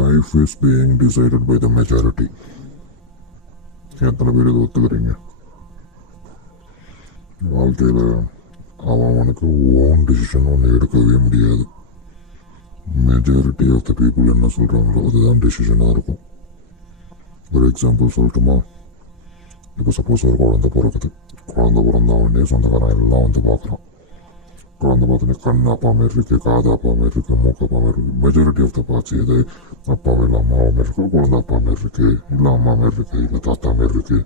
Life is being decided by the majority. எத்தனை பேர் இதை ஒத்துக்கிறீங்க? வாழ்க்கையில் அவனுக்கு ஓன் டிசிஷன் ஒன்று எடுக்கவே முடியாது. மெஜாரிட்டி ஆஃப் த பீப்புள் என்ன சொல்கிறாங்களோ அதுதான் டிசிஷனாக இருக்கும். ஒரு எக்ஸாம்பிள் சொல்லட்டுமா? இப்போ சப்போஸ் ஒரு குழந்தை பிறக்குது. குழந்தை பிறந்த உடனே சொந்தக்காரன் எல்லாம் வந்து பார்க்குறான். குழந்தை பார்த்தோன்னே கண் அப்பா மாரி இருக்கு, காது அப்பா மாரி இருக்கு, மூக்கு அப்பா மாரி இருக்கு. மெஜாரிட்டி ஆஃப் த பார்ட்ஸ் எது அப்பாவே இல்லை அம்மாவை மாரி இருக்கு, குழந்தை அப்பா மாரி இருக்கு, இல்லை அம்மா மாரி இருக்கு, இல்லை தாத்தா மாரி இருக்கு.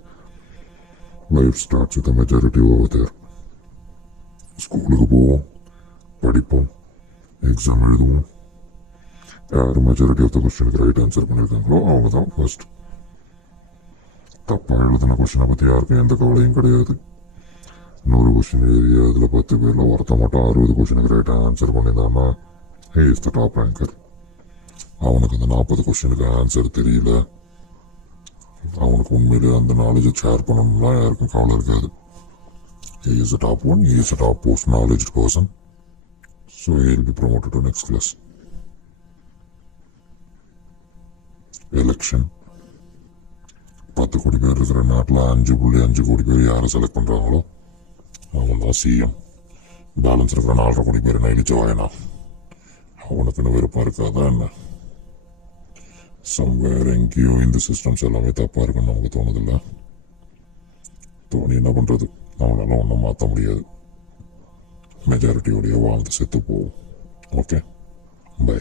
Life starts with majority over there. ஸ்கூலுக்கு போவோம், படிப்போம், எக்ஸாம் எழுதுவோம். யார் மெஜாரிட்டி ஆஃப் த கொஸ்டினுக்கு ரைட் ஆன்சர் பண்ணியிருக்காங்களோ அவங்க தான் ஃபர்ஸ்ட். தப்பாக எழுதின கொஸ்டினை பற்றி யாருக்கும் எந்த கவலையும் கிடையாது. 100 கொஸ்டின் எழுதி அதில் 10 பேரில் ஒருத்த மட்டும் 60 கொஸ்டினுக்கு ரைட் ஆன்சர் பண்ணியிருந்தான்னா he is the top ranker. அவனுக்கு அந்த 40 கொஸ்டினுக்கு ஆன்சர் தெரியல, அவனுக்கு உண்மையிலே அந்த நாலேஜை ஷேர் பண்ணணும்னா யாருக்கும் கவலை இருக்காது. He is the top one, he is the top most knowledgeable person, so he will be promoted to next class. Election. 10 கோடி பேர் இருக்கிற நாட்டில் 5.5 கோடி பேர் யாரை செலக்ட் பண்ணுறாங்களோ அவங்க தான் சிஎம். பேலன்ஸ் இருக்கிற 4.5 கோடி பேர் என்ன இழிச்சவாயனா? அவனுக்குன்னு விருப்பம் இருக்காதா என்ன? சம்வேர் எங்கேயோ இந்த சிஸ்டம்ஸ் எல்லாமே தப்பாக இருக்குன்னு நமக்கு தோணுதில்ல. தோணி என்ன பண்ணுறது? நம்மளால ஒன்றும் மாற்ற முடியாது. மெஜாரிட்டியோடைய வாழ்ந்து செத்து போவோம். Okay, by.